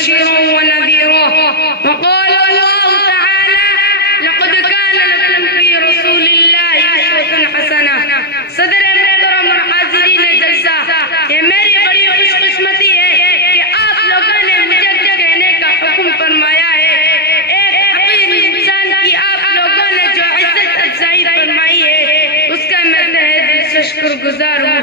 बशीरन व नज़ीरा। वक़ाल अल्लाहु तआला लक़द कान लकुम फ़ी रसूलिल्लाहि उस्वतुन हसना। सदर मोहतरम और हाज़िरीन जलसा, ये मेरी बड़ी खुशकिस्मती है कि आप लोगों ने मुझे कहने का हुक्म फरमाया है। एक हक़ीर इंसान की आप लोगों ने जो इज्जत अफ़ज़ाई फरमाई है, उसका मैं तहे दिल से शुक्रगुज़ार हूँ।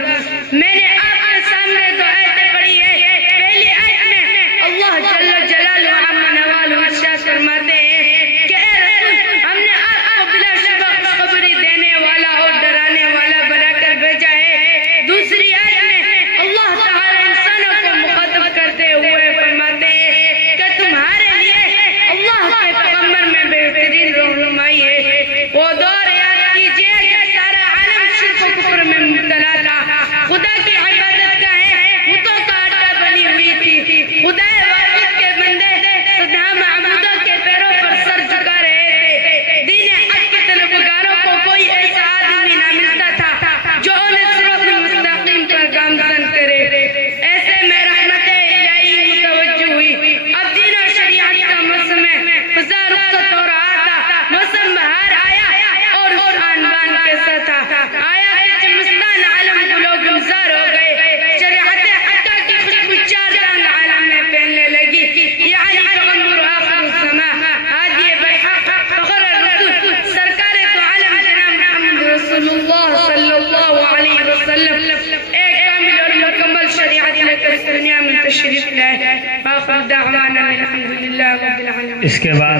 मैंने आपके सामने दो आयतें पढ़ी है। पहली आयत में अल्लाह जल्ल जलालुहु अम्मा नवालुहु इरशाद फरमाते हैं कि ए रसूल, हमने आपको बिलाशुबा खुशखबरी देने वाला और डराने वाला बनाकर भेजा है। दूसरी आयत में अल्लाह ताला इंसानों को मुखातब करते हुए फरमाते हैं कि तुम्हारे लिए अल्लाह के पैगंबर में बेहतरीन रहनुमाई है। वो दौर याद कीजिए जब सारा आलम शिर्क और कुफ्र में मुब्तला था। खुदा की इबादत गाहें बुतों का अड्डा बनी हुई थी। खुदा वाहिद के बंदे सदा माबूदों के पैरों पर सर झुका रहे थे। दीन हक के तलबगारों को कोई ऐसा आदमी ना मिलता था जो उन्हें सिरातुल मुस्तकीम पर गामज़न करे। ऐसे में रहमत इलाही मुतवज्जो हुई। अब दीन और शरीयत का मौसम है, फ़ज़ा रुख़सत हो रहा था। मौसम बहार आया और उस आनबान कैसा था। आया कि चमस्तान आलम गुलो गुलजार हो गए। शरीयत हक़्क़ा की खुशबू चार चांद आलम में फैलने लगी। यानी पैगंबर आखिर ज़मा हादी बरहक फ़ख़्र रसूल सरकार दो आलम जनाब मुहम्मद रसूलुल्लाह सल्लल्लाहु अलैहि वसल्लम एक कामिल और मुकम्मल शरीयत लेकर इस दुनिया में तशरीफ लाए। आखिर दावाना अल्हम्दुलिल्लाह रब्बिल आलमीन। इसके बाद